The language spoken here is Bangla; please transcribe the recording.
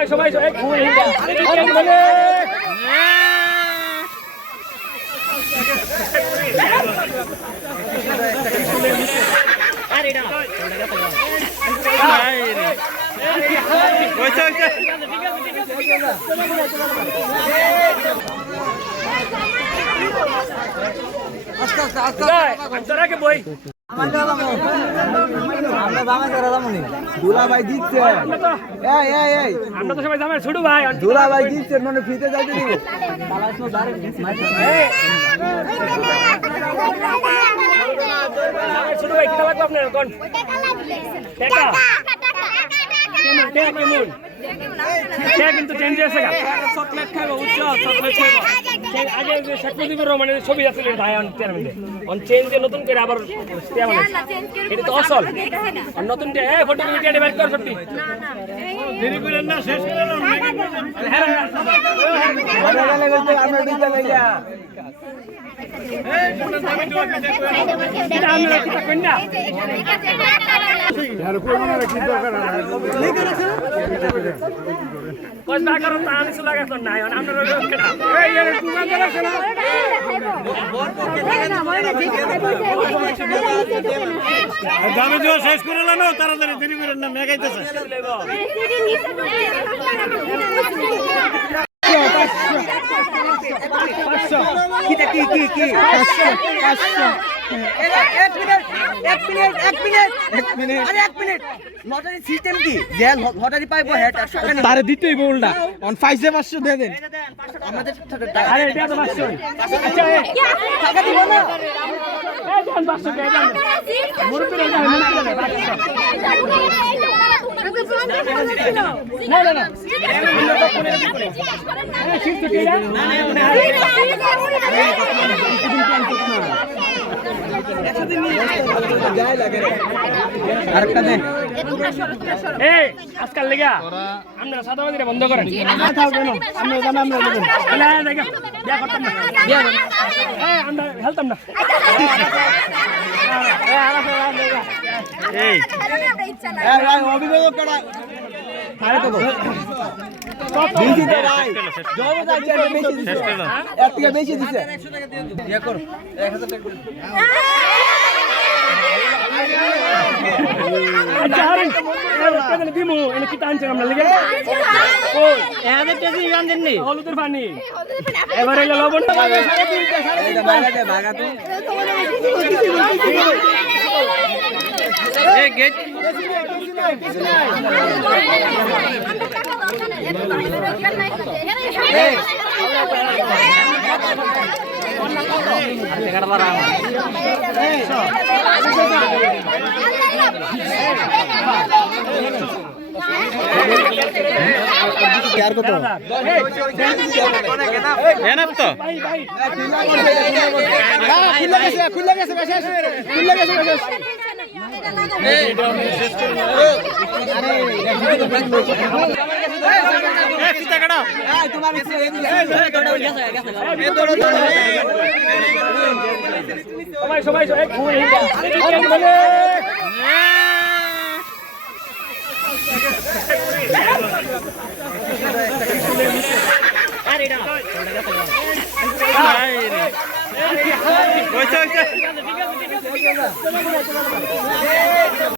সবাই সবাই সবাই ঘুরে তোরাকে বই দুলা ভাই দিচ্ছে আমরা তো সবাই জামাই ছোট ভাই দুলা ভাই দিচ্ছে মানে ফ্রিতে যাইতে দিব ছোট ভাই কিটা লাগবে আপনার কোন টাকা টাকা কিন্তু চেঞ্জ আছে চকলেট খাইবো উচ্চ চকলেট খাইবো সেই আগে যে শেখ মুজিবুর রহমানের ছবি আছে অন চেঞ্জ নতুন করে আবার এটা তো অসল আর নতুন এই ফটো মিডিয়া বের কর সত্যি দেরি করেন না শেষ করে নাও দামে দেওয়া শেষ করে লানো তাড়াতাড়ি দেরি করেন না মেঘাইতেছে কি কি কি 500 এক মিনিট এক মিনিট এক মিনিট। এক মিনিট। আরে এক মিনিট। লটারি সিস্টেম কি? যে লটারি পাইবো হেড তারে দিতেই বলটা অন ফাইসে পাঁচশো দিয়ে দেন। আমাদের আরে এটা তো বাসছো আচ্ছা টাকা দিব না। না আরেকটা দে। এই আজকাল লেগা আমরা সাদাবাদিরা বন্ধ করেন। আমরা জানা আমরা দেবেন বিয়া করতাম না। বিয়া আমরা হেলতাম না। এই। আরাফে বেশি দিছে এর থেকে বেশি দিছে করো 1000 টাকা আচ্ছা আরে কেন দিমু এনে কি টানছেন আমরা লেগে ও এদের টেজি গান দেননি হলুদের পানি। এবারে এলো লবণ। এইটা ভাগা দে ভাগা তো এই গেট ভাই ভাই খুলে গেছে খুলে গেছে খুলে সবাই সবাই সবাই ঘুরে হইছে হইছে 对对对，这边这边。